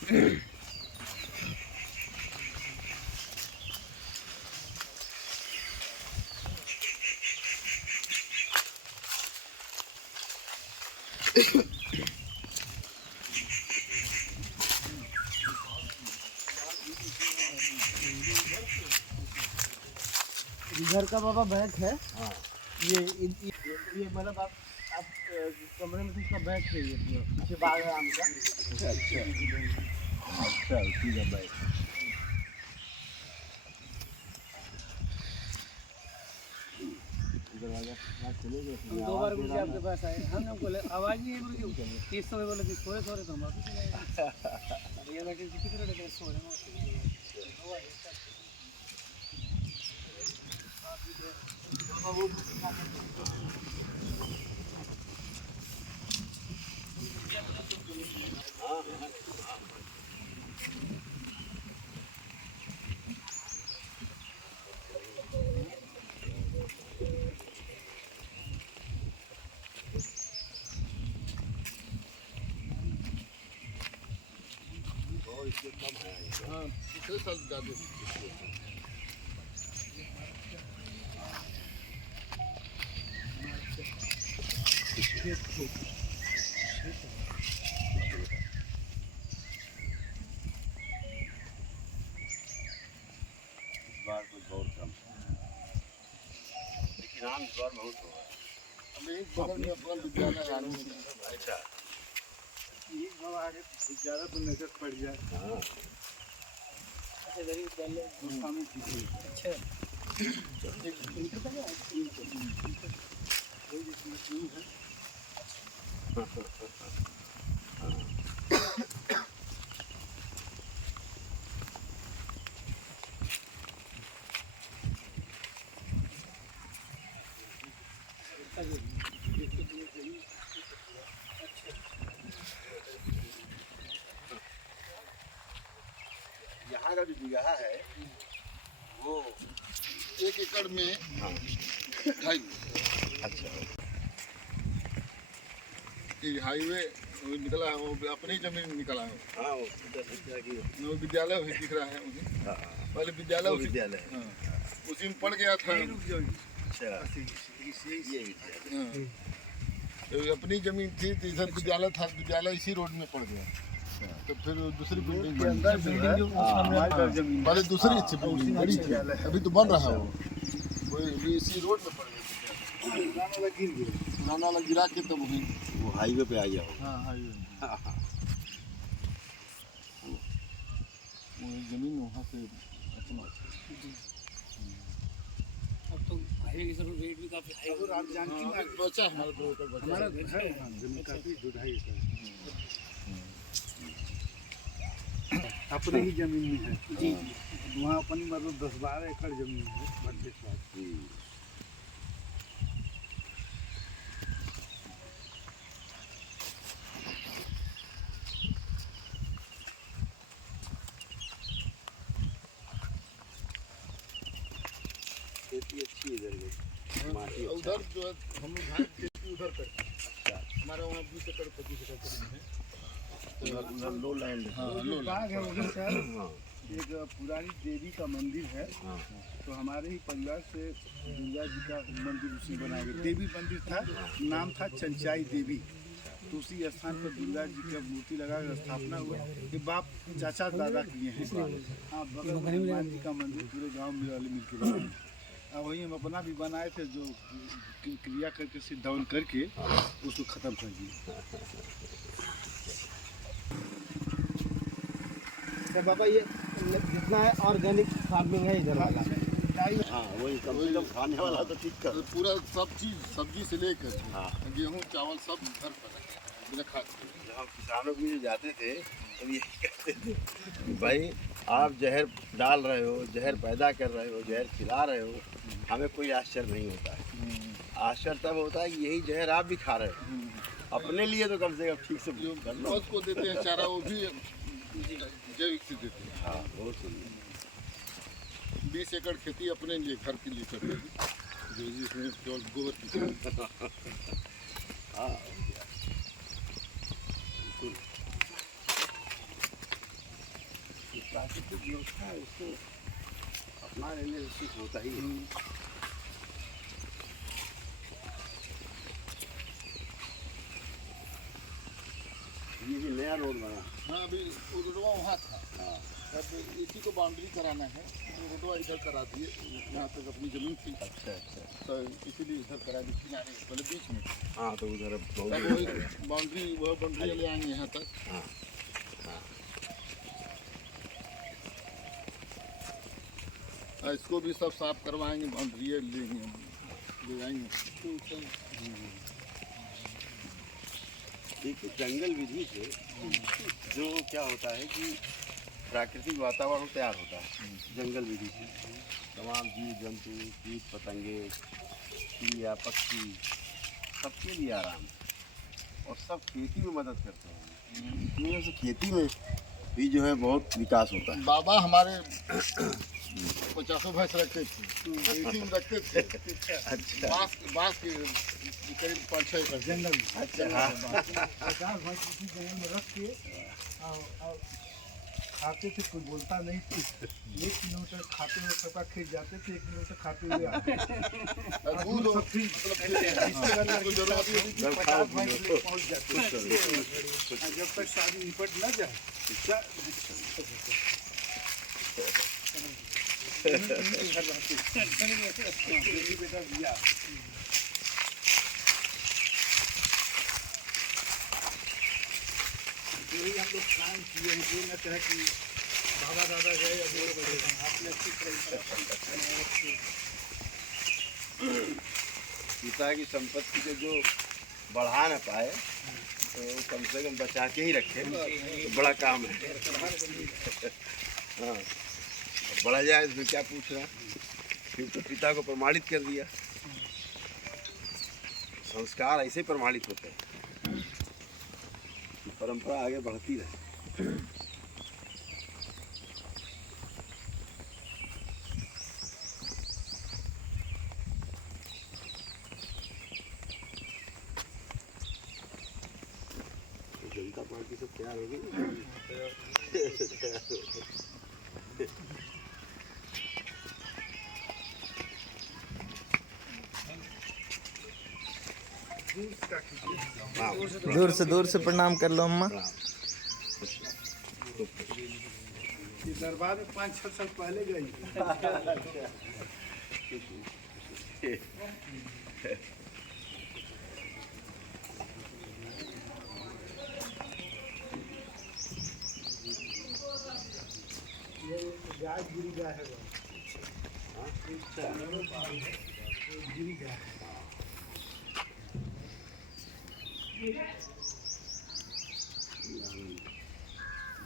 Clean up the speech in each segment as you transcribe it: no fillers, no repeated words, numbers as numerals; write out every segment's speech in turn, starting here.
इधर का बाबा बैग है। हाँ। ये मतलब आप कमरे में इसका बैग है, ये पीछे बाग है आम का। अच्छा ठीक है बैग। दो बार गुरु जी आपके पास आए, हम बोले आवाज़ नहीं है गुरु जी, 300 में बोले कि थोड़े थोड़े तो हम वापस चले गए। ये लड़के कितने लड़के सो रहे हैं। हाँ, पिछले साल ज़्यादा बार तो बहुत कम, लेकिन आम इस बार बहुत होगा। हमें एक बगल में अपना विद्यालय आने में अच्छा एक बार आगे ज़्यादा तो नजर पड़ जाए। हाँ अच्छा विद्यालय अच्छा यहाँ का जो जगह है वो 1 एकड़ में 2.5। अच्छा ये हाईवे निकला है, वो अपनी जमीन निकला है। हाँ वो विद्यालय भी दिख रहा है उसी। हाँ पहले विद्यालय हाँ उसी में पड़ गया था। अच्छा ये विद्यालय तो अपनी जमीन थी, तो इधर विद्यालय था, विद्यालय इसी रोड में पड़ गया। तो फिर दूसरी बिल्डिंग के अंदर पहले दूसरी थी बिल्डिंग बड़ी थी, अभी तो बन रहा है वो इसी रोड में पड़ गया। पुराना वाला गिरा के तब वो हाईवे पे आ गया। हाँ हाईवे वो जमीन वहाँ से अपना अब तो हाईवे की जरूर रेट भी काफी हाई हो। आप जानती हैं बचा हमारा 2 एकड़ बचा, हमारा घर है जमीन काफी 2.5 एकड़ अपने ही जमीन में है जी। वहाँ अपनी मतलब 10-12 एकड़ जमीन है भट्टे के साथ। खेती अच्छी है इधर की माटी उधर जो हम लोग धान खेती उधर करते हैं। हमारा वहाँ 20 एकड़ 25 एकड़ जमीन है, उधर लो लैंड है। लो बाग है उधर का एक पुरानी देवी का मंदिर है। तो हमारे ही परिवार से दुर्गा जी का मंदिर उसी बनाया गया। देवी मंदिर था, नाम था चंचाई देवी। तो उसी स्थान पर दुर्गा जी का मूर्ति लगा स्थापना हुआ। ये बाप चाचा दादा किए हैं। हाँ बगल में हनुमान जी का मंदिर पूरे गांव में वाले मिलकर बनाए। अब वही हम अपना भी बनाए थे, जो क्रिया करके सिट डाउन करके उसको ख़त्म कर दिए। तो बाबा ये जितना है ऑर्गेनिक फार्मिंग है इधर वाला। हाँ वही कम से कम खाने वाला तो ठीक कर पूरा सब चीज़ सब्जी से लेकर गेहूँ चावल सब घर पर बिना खाद के। जब हम किसानों के लिए जाते थे तो यही कहते थे भाई आप जहर डाल रहे हो, जहर पैदा कर रहे हो, जहर खिला रहे हो, हमें कोई आश्चर्य नहीं होता है। आश्चर्य तब होता है कि यही जहर आप भी खा रहे हो। अपने लिए तो कम से कम ठीक से को देते हैं चारा, वो भी जैविक से देते हैं। हाँ बहुत सही। 20 एकड़ खेती अपने लिए घर के लिए करते हैं, जो जिसमें केवल गोबर की हाँ प्राकृतिक व्यवस्था है उसको अपना लेने से होता ही है। ये भी नया रोड बना। हाँ अभी वो रोडवा वहाँ था। हाँ अब इसी को बाउंड्री कराना है तो रोडवा इधर करा दिए, यहाँ तक अपनी ज़मीन थी। अच्छा अच्छा। तो इसीलिए इधर करा दी किनारे पहले बीच में। हाँ तो उधर अब वही बाउंड्री वह बाउंड्री ले आएंगे यहाँ तक। हाँ हाँ इसको भी सब साफ करवाएंगे, बाउंड्री लेंगे ले जाएंगे। देखिए जंगल विधि से जो क्या होता है कि प्राकृतिक वातावरण तैयार होता है। जंगल विधि से तमाम जीव जंतु कीट पतंगे चिड़िया पक्षी सबके लिए आराम और सब खेती में मदद करते हैं। इसमें से खेती में भी जो है बहुत विकास होता है। बाबा हमारे 50 भैंस रखते थे, खेती में रखते थे। अच्छा बांस के करीब 5-6 एकड़ जंगल में। अच्छा हाँ 50 भैंस किसी जंगल में रख के और खाते थे, कोई बोलता नहीं थी। 1 किलोमीटर खाते हुए सबका खेत जाते थे, 1 किलोमीटर खाते हुए आते थे। दूध सब फ्री। कोई जरूरत नहीं। 50 भैंस लेके पहुँच जाते थे। जब तक शादी निपट न जाए बेटा दिया। यही हम लोग काम किए हैं, ये न कहे कि बाबा दादा गए अभी आपने पिता की संपत्ति को जो बढ़ा न पाए तो कम से कम बचा के ही रखे तो बड़ा काम है। हाँ बढ़ा जाए तो क्या पूछ रहा, फिर तो पिता को प्रमाणित कर दिया। संस्कार ऐसे प्रमाणित होते हैं कि परंपरा आगे बढ़ती रहे। जनता पार्टी सब तैयार हो गई। दूर से प्रणाम कर लो अम्मा। ये दरबार में 5-6 साल पहले गई। ये गाय गिरी गाय है गिरी गाय।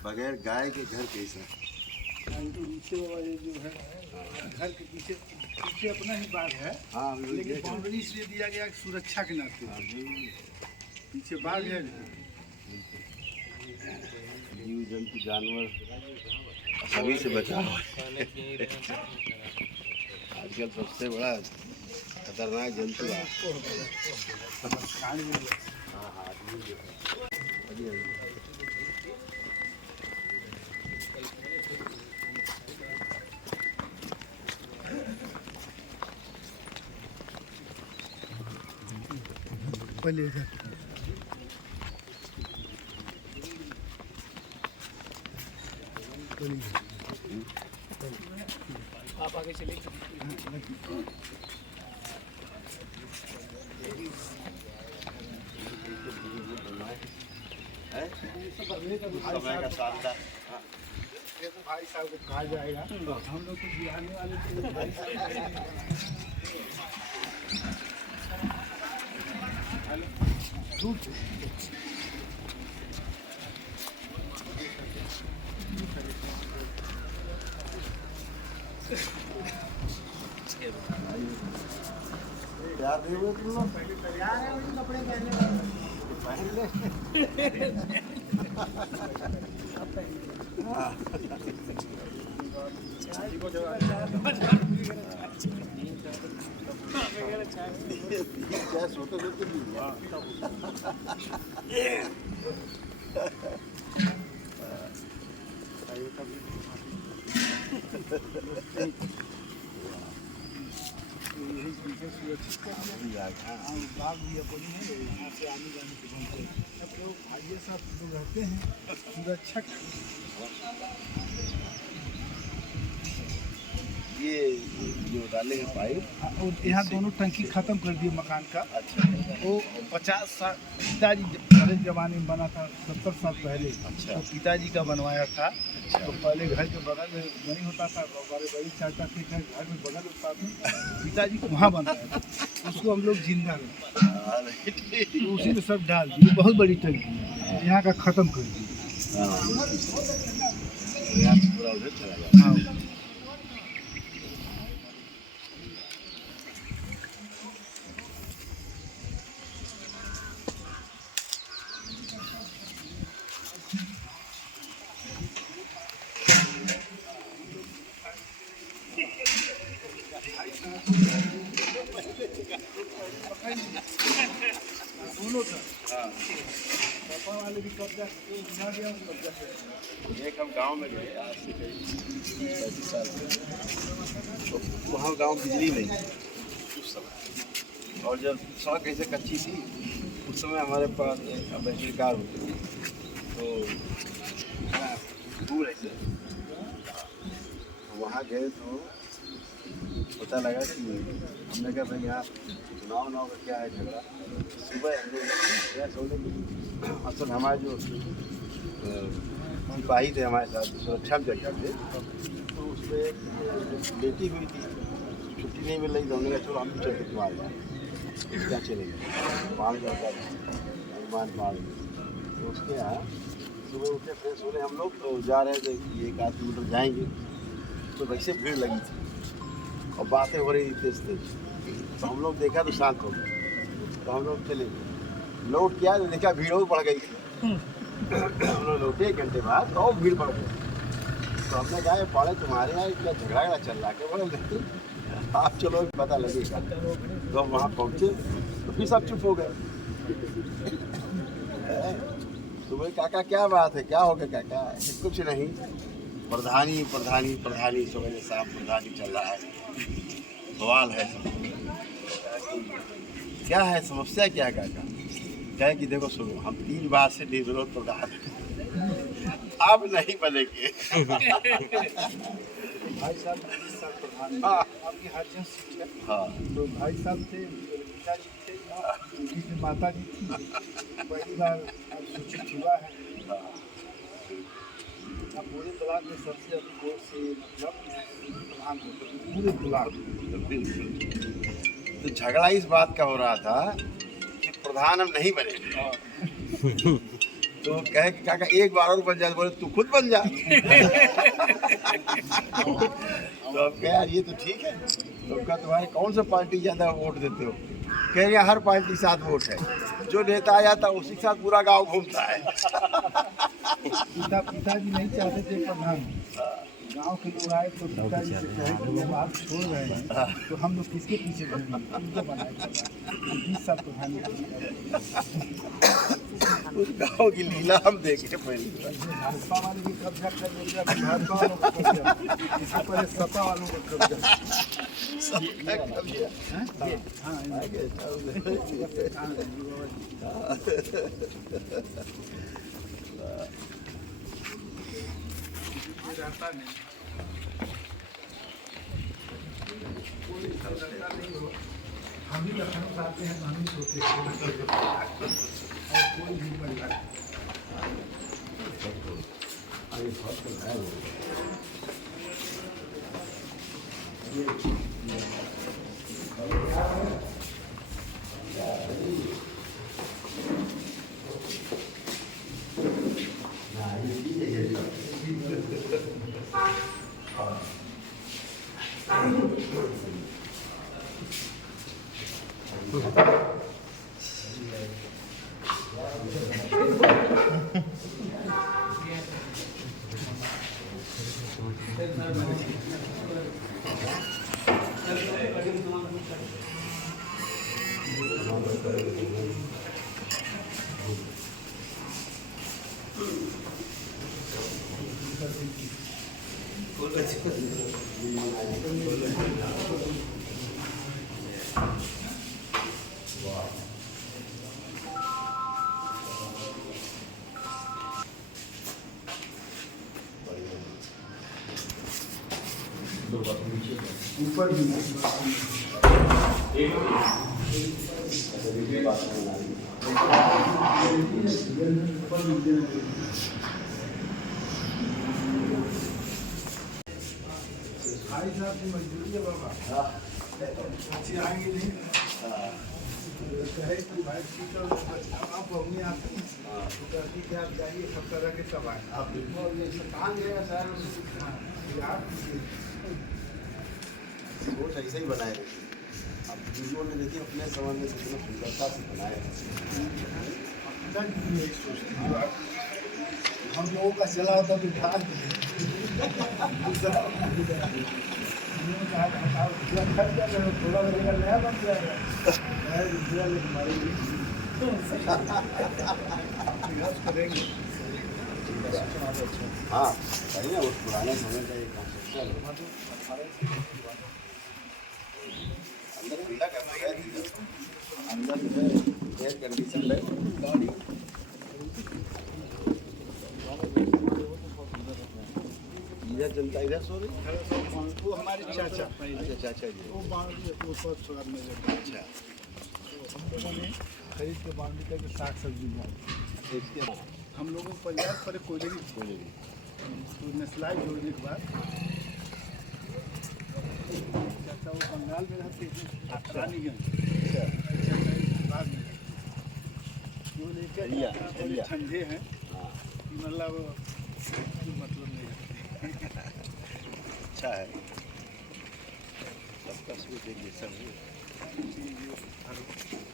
बगैर गाय के घर कैसा? पीछे वाला ये जो है घर के पीछे पीछे अपना ही बाग है। हाँ लेकिन बाउंड्री इसलिए दिया गया कि सुरक्षा के नाते पीछे बाग है। जीव जंतु जानवर सभी से बचाव है। आजकल सबसे बड़ा खतरनाक जंतु है। हाँ हाँ पहले इधर आप आगे चलिए। समय का साथ था। ये तो भाई साहब को कहा जाएगा। हम लोग को बिहारने वाले तो भाई साहब क्या देंगे तुम लोग? पहले तैयार है उनके कपड़े पहनने क्या सोते सोते भी कभी यही चीज़ें सुरक्षित करते हैं। बाग भी अपनी है, यहाँ से आने जाने के बनते हैं। अब लोग भाइये सब लोग रहते हैं सुरक्षक। ये जो डालेंगे पाइप, और यहाँ दोनों टंकी खत्म कर दिए मकान का। अच्छा वो 50 साल पिताजी पहले जमाने में बना था, 70 साल पहले। अच्छा। तो पिताजी का बनवाया था। तो पहले घर के बगल में नहीं होता था, हमारे बड़ी चाचा के घर में बगल होता था, पिताजी को वहाँ बनाया था, उसको हम लोग जिंदा रहे, तो उसी में सब डाल दिए। बहुत बड़ी टंकी है, यहाँ का खत्म कर दिए। यहाँ से पूरा उधर चला जाता है। हाँ। दोनों का पापा वाले भी कब्जा ना गया, कब्जा है। एक हम गांव में गए आज से करीब 35 साल पहले, तो वहाँ गांव बिजली नहीं थी उस समय, और जब सड़क ऐसे कच्ची थी उस समय हमारे पास बैटरी कार होती थी, तो दूर ऐसे वहाँ गए तो पता लगा कि हमने कहा भाई यहाँ चुनाव का क्या है झगड़ा। सुबह हम लोग सोने असल हमारे जो सिपाही थे हमारे साथ सुरक्षा में जगह थे, तो उसमें बेटी हुई थी, छुट्टी नहीं मिल रही, तो हमने कहा चलो हम भी चलते तुम्हारे यहाँ, क्या चलेगा पाल जाता था हनुमान पाल। तो उसके यहाँ सुबह उठे फ्रेश हो रहे हम लोग, तो जा रहे थे कि 1-8 किलोमीटर जाएंगे, तो वैसे भीड़ लगी थी और बातें हो रही थी तेज तेज। तो हम लोग देखा तो शांत हो गए, तो हम लोग चले गए। लौट किया तो देखा भीड़ और बढ़ गई थी। हम लोग लौटे 1 घंटे बाद तो और भीड़ बढ़ गई। तो हमने कहा पड़े तुम्हारे यहाँ क्या झगड़ा चल रहा है, बोले नहीं आप चलो पता लगेगा। तो हम वहाँ पहुँचे तो फिर सब चुप हो गए। तो बोले काका क्या बात है, क्या हो गया काका? कुछ नहीं, प्रधानी प्रधानी प्रधानी सुबह शाम प्रधानी चल रहा है, सवाल है क्या है, समस्या क्या है काका? कहे कि देखो सुनो, हम 3 बार से निर्विरोध प्रधान अब नहीं बनेंगे। भाई साहब 20 साल प्रधान आपकी हर जन सीट है। हाँ तो भाई साहब थे, पिताजी थे, बीच में माता जी थी, पहली बार अब सूचित हुआ है। अब पूरे ब्लॉक में सबसे अधिक वोट से मतलब प्रधान पूरे ब्लॉक। तो झगड़ा इस बात का हो रहा था कि प्रधान हम नहीं बनेंगे। तो कहे कि काका एक बार और बन जाए, बोले तू खुद बन जा। तो अब कहे यार ये तो ठीक है। तो क्या तुम्हारी कौन सा पार्टी ज़्यादा वोट देते हो? कह रहे हर पार्टी साथ वोट है, जो नेता आ जाता है उसी के साथ पूरा गांव घूमता है। पिताजी नहीं चाहते थे प्रधान, गांव के लोग आए तो पिताजी से कहे कि हम आप छोड़ रहे हैं तो हम लोग किसके पीछे घूमेंगे, उनको बनाए 20 साल प्रधान। उस गांव की लीला हम देखे पहले। भाजपा वाले भी कब्जा कर लेंगे, भाजपा वालों को कब्जा, इससे पहले सपा वालों को कब्जा। रहता नहीं, कोई रहता नहीं हो, हम ही लखनऊ आते हैं, हम ही सोते हैं और कोई भी परिवार ऊपर भी भाई साहब की मजबूरी है बाबा अच्छी आएंगे नहीं कहे कि भाई ठीक है आप अपनी आते हैं तो कहती कि आप जाइए सब तरह के सब आए आप देखो ये कहाँ गया सर यार वो ऐसे ही बनाए अब वीडियो में देखिए अपने समय में कितना सुंदरता से बनाए हम लोगों का चला होता तो ढाल थोड़ा लगेगा नया बन जाएगा करेंगे हाँ सही है उस पुराने समय का एक कॉन्सेप्ट अंदर ठंडा करने गए थे अंदर जो है एयर कंडीशन है गाड़ी इधर जनता इधर सो रही वो हमारे चाचा अच्छा चाचा जी वो बाउंड्री ऊपर थोड़ा मेरे अच्छा हम लोगों ने खरीद के बाउंड्री करके साग सब्जी देखते हैं हम लोगों को पंजाब पर कोयले तो नस्लाई जोड़ने के बाद चाचा वो बंगाल में रहते थे रानीगंज जो लेकर बड़े ठंडे हैं कि मतलब नहीं रखते अच्छा है सब तस्वीर देखिए सब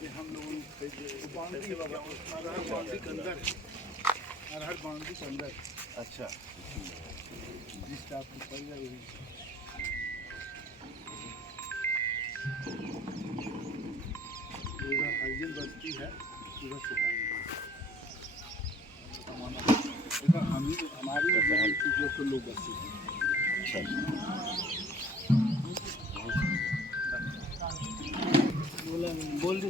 ये हम लोगों ने बाउंड्री बाउंड्री के अंदर है हर बाउंड्री के अंदर अच्छा जिस टाइप की पड़ जाए वही पूरा अर्जुन बस्ती है पूरा सुबह हमारी जो तो लोग बस्ती हैं अच्छा बोल दी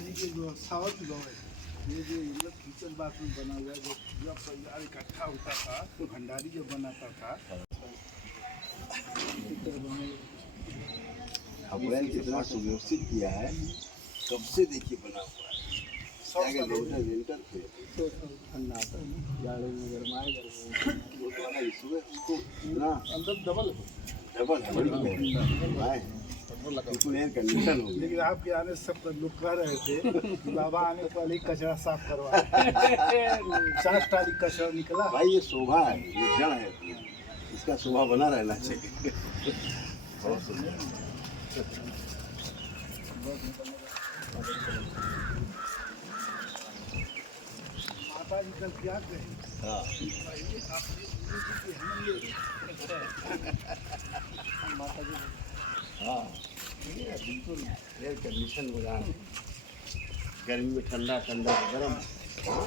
जी के जो साउथ गाँव है ये जो मतलब किचन बाथरूम बना हुआ है जो जब परिवार इकट्ठा होता था तो भंडारी जब बनाता था अप्रैल कितना सुव्यवस्थित किया है कब से देखिए बना हुआ है विंटर थे ठंडा आता है जाड़े में गरमाए वो तो है सुबह उसको इतना अंदर डबल डबल है बड़ी बिल्कुल एयर कंडीशन हो गया लेकिन आपके आने से सब लोग कह रहे थे कि बाबा आने के पहले ही कचरा साफ करवा 60 टाली कचरा निकला भाई ये शोभा है ये जड़ है इसका शोभा बना रहना चाहिए बहुत सुंदर माता जी कल क्या कहे हाँ माता जी हाँ ये बिल्कुल एयर कंडीशन हो रहा है गर्मी में ठंडा ठंडा गर्म हाँ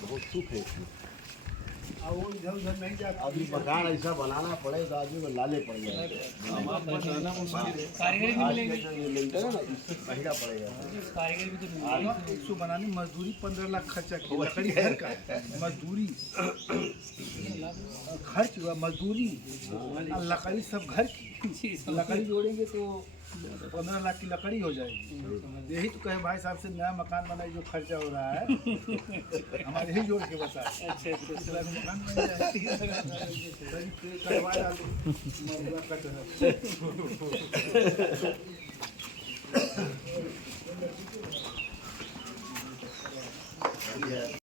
बहुत सुख है इसमें और वो इधर उधर नहीं जाता अभी मकान ऐसा बनाना पड़े तो आदमी को लाले पड़ जाएगा महंगा पड़ेगा इसको बनाने मजदूरी 15 लाख खर्चा किया लकड़ी घर का मजदूरी खर्च हुआ मजदूरी लकड़ी सब घर की लकड़ी जोड़ेंगे तो 15 लाख की लकड़ी हो जाएगी यही तो कहे भाई साहब से नया मकान बनाए जो खर्चा हो रहा है हमारे यही जोड़ के बता मकान बन जाए बढ़िया है।